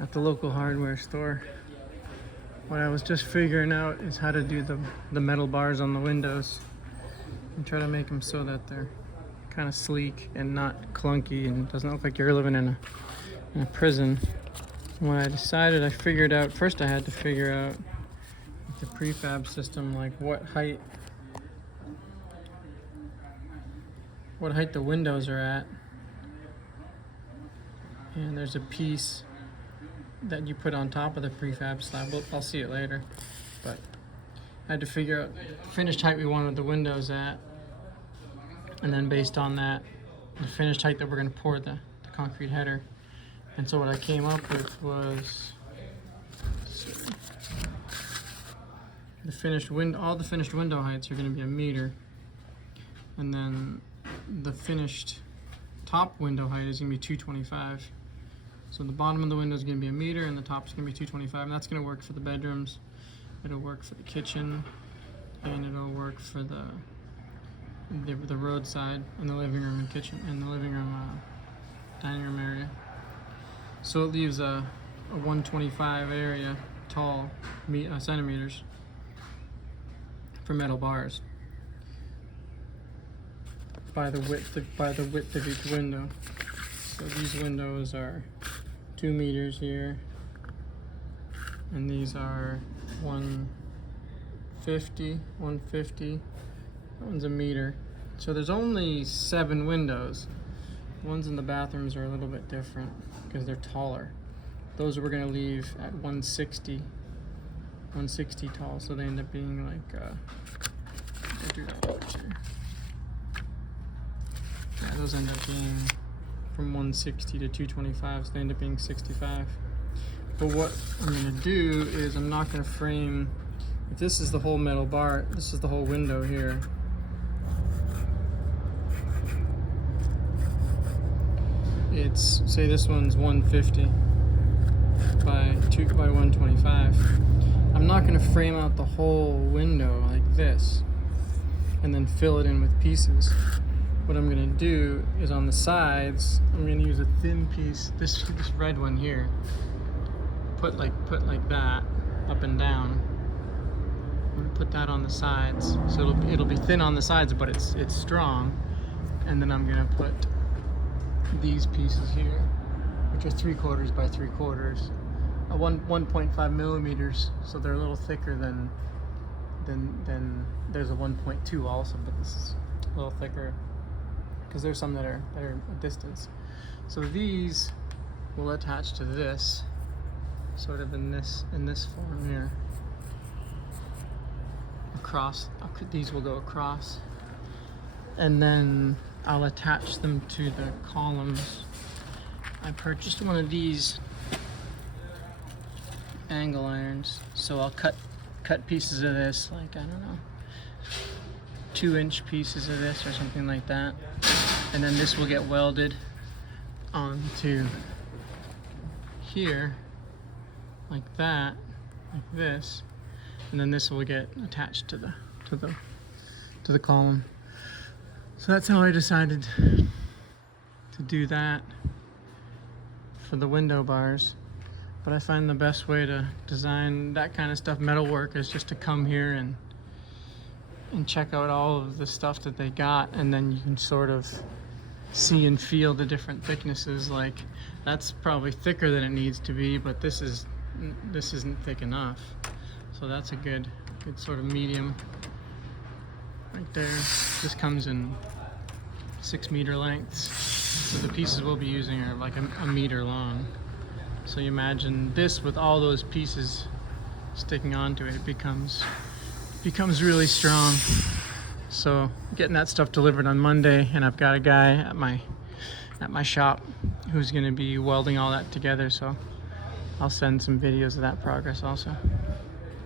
at the local hardware store. What I was just figuring out is how to do the metal bars on the windows and try to make them so that they're kind of sleek and not clunky and doesn't look like you're living in a prison. When I decided, I figured out, first I had to figure out the prefab system, like what height the windows are at. And there's a piece that you put on top of the prefab slab. I'll see it later. But I had to figure out the finished height we wanted the windows at. And then based on that, the finished height that we're going to pour the concrete header. And so what I came up with was all the finished window heights are going to be 1 meter. And then the finished top window height is going to be 225. So the bottom of the window is going to be 1 meter and the top is going to be 225. And that's going to work for the bedrooms. It'll work for the kitchen, and it'll work for the roadside and the living room and kitchen and the living room dining room area. So it leaves a 125 area tall centimeters for metal bars by the width of each window. So these windows are 2 meters here, and these are 150. That one's 1 meter. So there's only 7 windows. The ones in the bathrooms are a little bit different because they're taller. Those we're going to leave at 160 tall. So they end up being like, yeah, those end up being from 160 to 225. So they end up being 65. But what I'm going to do is I'm not going to frame, if this is the whole metal bar, this is the whole window here. It's, say this one's 150 by 125. I'm not going to frame out the whole window like this and then fill it in with pieces. What I'm going to do is on the sides, I'm going to use a thin piece, this red one here. Put like that up and down. I'm going to put that on the sides, so it'll be thin on the sides, but it's strong. And then I'm going to put these pieces here, which are 3/4 by 3/4, 1.5 millimeters, so they're a little thicker than there's a 1.2 also, but this is a little thicker because there's some that are a distance. So these will attach to this, sort of in this form here. Across, these will go across, and then I'll attach them to the columns. I purchased one of these angle irons, so I'll cut pieces of this, like, I don't know, 2-inch pieces of this or something like that, and then this will get welded onto here like that, like this, and then this will get attached to the column. So that's how I decided to do that for the window bars. But I find the best way to design that kind of stuff, metalwork, is just to come here and check out all of the stuff that they got, and then you can sort of see and feel the different thicknesses. Like, that's probably thicker than it needs to be, but this isn't thick enough. So that's a good sort of medium right there. This comes in 6-meter lengths. So the pieces we'll be using are like a meter long. So you imagine this with all those pieces sticking onto it, it becomes really strong. So getting that stuff delivered on Monday, and I've got a guy at my shop who's going to be welding all that together. So I'll send some videos of that progress also.